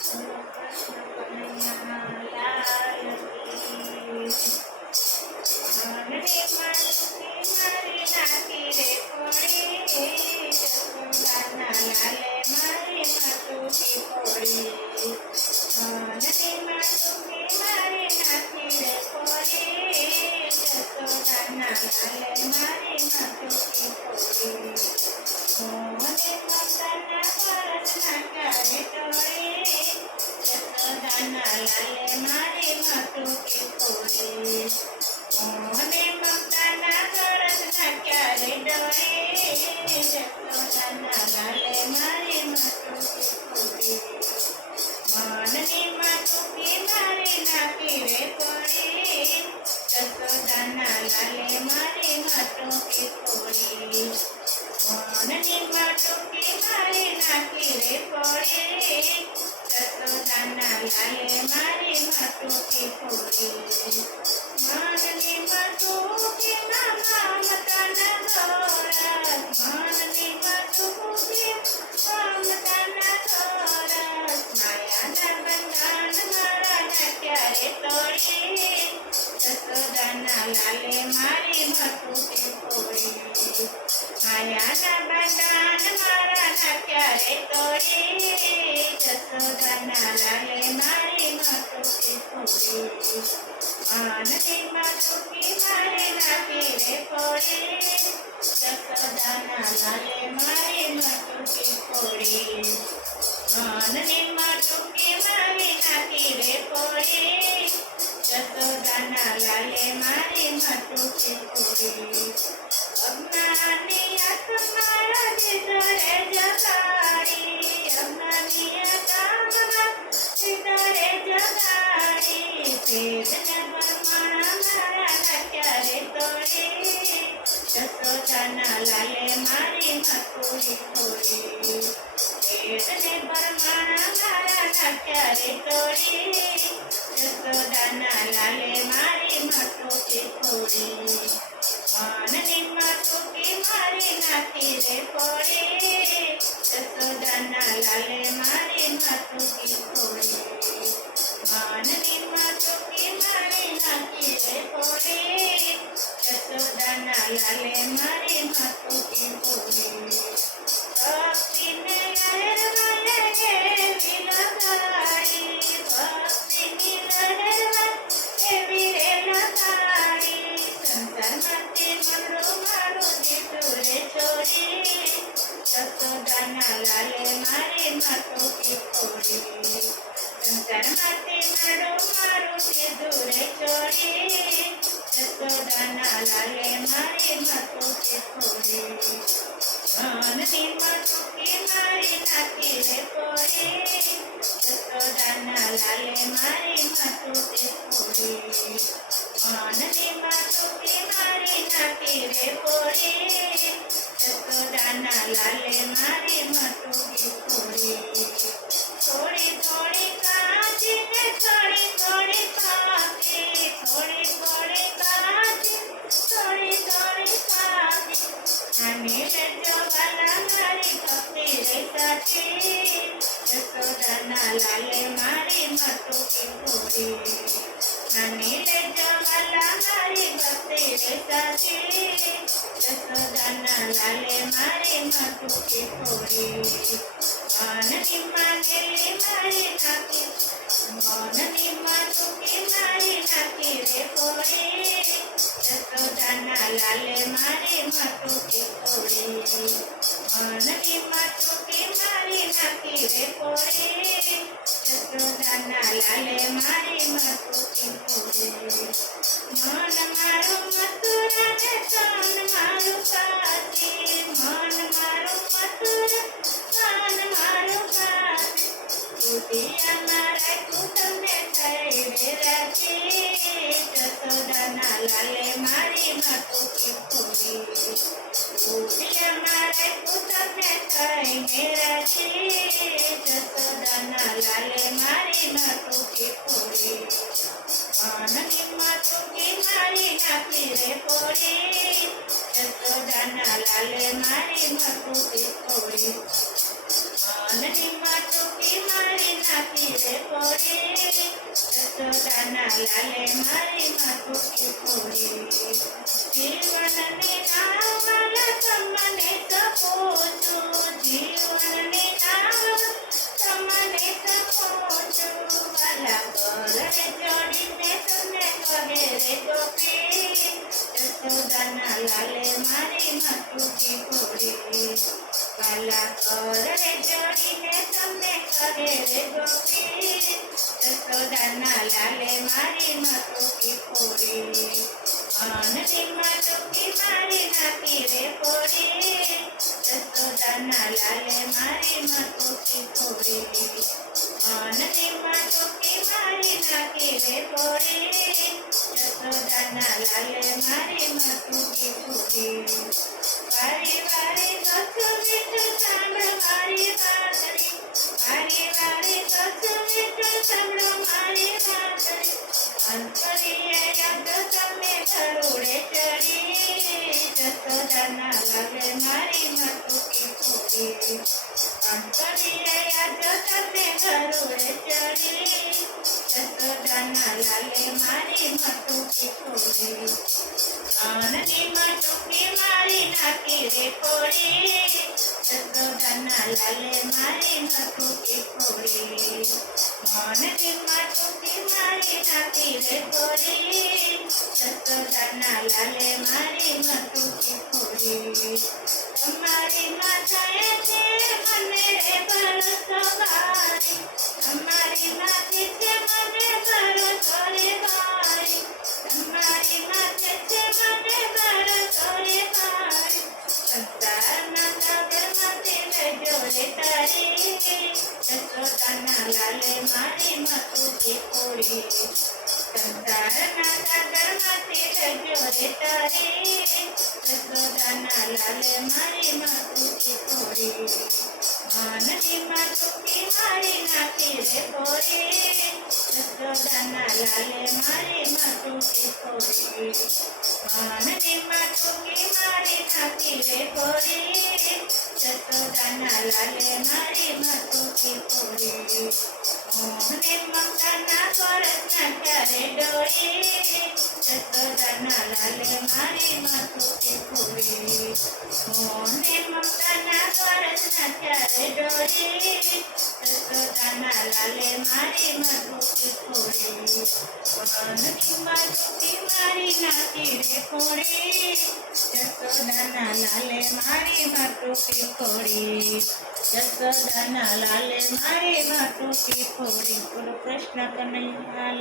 બોલો કૃષ્ણ કનૈયા લાલ કી માનની માનની મારી નાખી રે કોળી જસોદાના લાલે મારી માતુકી કોળી માનની માતુકી મારી નાખી રે કોળી જસોદાના લાલે મારી માતુકી કોળી મોહને મમતાના પરસના કરે ટોળી જસોદાના લાલે મારી માતુકી કોળી મોહને મમતાના પરસના ક્યારે ડોળી જસોદાના લાલે મારી માતુકી કોળી માનની માતુકી મારી નાખી રે કોળી જસોદાના લાલે મારી માતુકી કોળી માનની માતુકી મારી નાખી રે કોળી જસોદાના લાલે મારી માતુકી કોળી માનની માતુકી મમતાના દોરસ માનની માતુકી મમતાના દોરસ માયાના બંધન મારા નાખ્યા રે તોડી જસોદાના લાલે મારી માતુકી કોળી માયાના બંધન મારા નાખ્યા રે તોડી જસોદાના લાલે મારી માતુકી કોળી માનની માતુકી મારી નાખી રે કોળી જસોદાના લાલે મારી માતુકી કોળી માનની માતુકી મારી નાખી રે કોળી જસોદાના લાલે મારી માતુકી કોળી અજ્ઞાની આંખ મારા ભીતરે જગાડી અજ્ઞાની આંખમાં ભીતરે જગાડી ભેદને પરમાણા મારા નાખ્યા રે તોડી જસોદાના લાલે મારી માતુકી કોળી ભેદને પરમાણા મારા નાખ્યા રે તોડી જસોદાના લાલે મારી માતુકી કોળી માનની માતુકી મારી નાખી રે કોળી જસોદાના લાલે મારી માતુકી કોળી માનની માતુકી મારી નાખી રે કોળી જસોદાના લાલે મારી માતુકી કોળી ભક્તિને લહેરવા એવી લગાડી ભક્તિની લહેરવા એવી રે લગાડી સંસારમાંથી મનરું મારું દીધું રે છોડી જસોદાના લાલે મારી માતુકી કોળી સંસારમાંથી મનરું મારું દીધું રે છોડી જસોદાના લાલે મારી માતુકી કોળી માનની માતુકી મારી નાખી રે કોળી જસોદાના લાલે મારી માતુકી કોળી માનની માતુકી મારી નાખી રે કોળી જસોદાના લાલે મારી માતુકી કોળી થોડી થોડી કાચી ને થોડી થોડી પાકી થોડી થોડી કાચી થોડી થોડી પાકી આની લેજો વાલા મારી ભક્તિ રે સાચી જસોદાના લાલે મારી માતુકી કોળી આની લેજો વાલા મારી ભક્તિ રે સાચી જસોદાના લાલે મારી માતુકી કોળી માનની માનેલી મારી નાખી માનની માતુકી મારી નાખી રે કોળી જસોદાના લાલે મારી માતુકી કોળી માનની માતુકી મારી નાખી રે કોળી જસોદાના લાલે મારી માતુકી કોળી મન મારું મથુરા ને તન મારું કાશી મન મારું મથુરા તન મારું કાશી દુધિયામાં રાખ્યું તમને થઈ રે રાજી જસોદાના લાલે મારી માતુકી કોળી દુધિયામાં રાખ્યું તમને થઈ રે રાજી જસોદાના લાલે મારી માતુકી કોળી માનની માતુકી મારી નાખી રે કોળી જસોદાના લાલે મારી માતુકી કોળી માનની માતુકી મારી નાખી ફોડી યશોદાના લાલે મારી માથું કી ફોડી જીવનની નાવ વાલા તમને સપોચું જીવનની નાવ તમને સપોચું વાલા કરે જોડીને તમને કહે રે ગોપી યશોદાના લાલે મારી માથું કી ફોડી વાલા કરે જોડીને તમને કહે રે ગોપી યશોદાના લાલે મારી માથું કી ફોડી નદીમાં ડૂબકી મારી નાખી રે ફોડી યશોદાના લાલે મારી માથું કી ફોડી નદીમાં ડૂબકી મારી નાખી રે ફોડી યશોદાના લાલે મારી માથું કી ફોડી વારી વારી કશું મીઠું સાંભળો મારી વાતડી વારી વારી કશું મીઠું સાંભળો મારી વાતડી અંતરીએ યાદ તમે ગરુડે ચડી યશોદાના લાલે મારી માથું કી ફોડી અંતરીએ યાદ તમે ગરુડે ચડી યશોદાના લાલે મારી માથું કી ફોડી નદીમાં ડૂબકી મારી નાખી રે ફોડી યશોદાના લાલે મારી માથું કી ફોડી નદીમાં ડૂબકી મારી નાખી રે ફોડી યશોદાના લાલે મારી માથું કી ફોડી તમારી માથાએ છે મને રે ભરોસો ભારી તમારી માથે છે મને ભરોસો રે ભારી તમારી માથે છે મને ભરોસો રે ભારી સંસારના સાગરમાંથી લેજો રે તારી યશોદાના લાલે મારી માથું કી ફોડી સંસારના સાગરમાંથી લેજો રે તારી યશોદાના લાલે મારી માથું કી ફોડી નદીમાં ડૂબકી મારી નાખી રે ફોડી યશોદાના લાલે મારી માથું કી ફોડી નદીમાં ડૂબકી મારી નાખી રે ફોડી યશોદાના લાલે મારી માથું કી ફોડી મને મમતાના પરસ નાખ્યા રે ડોળી યશોદાના લાલે મારી માથું કી ફોડી મને મમતાના પરસ નાખ્યા રે ડોળી યશોદાના લાલે મારી માથું કી ફોડી નદીમાં ડૂબકી મારી નાખી રે ફોડી યશોદાના લાલે મારી માથું કી ફોડી યશોદાના લાલે મારી માથું કી ફોડી બોલો કૃષ્ણ કનૈયા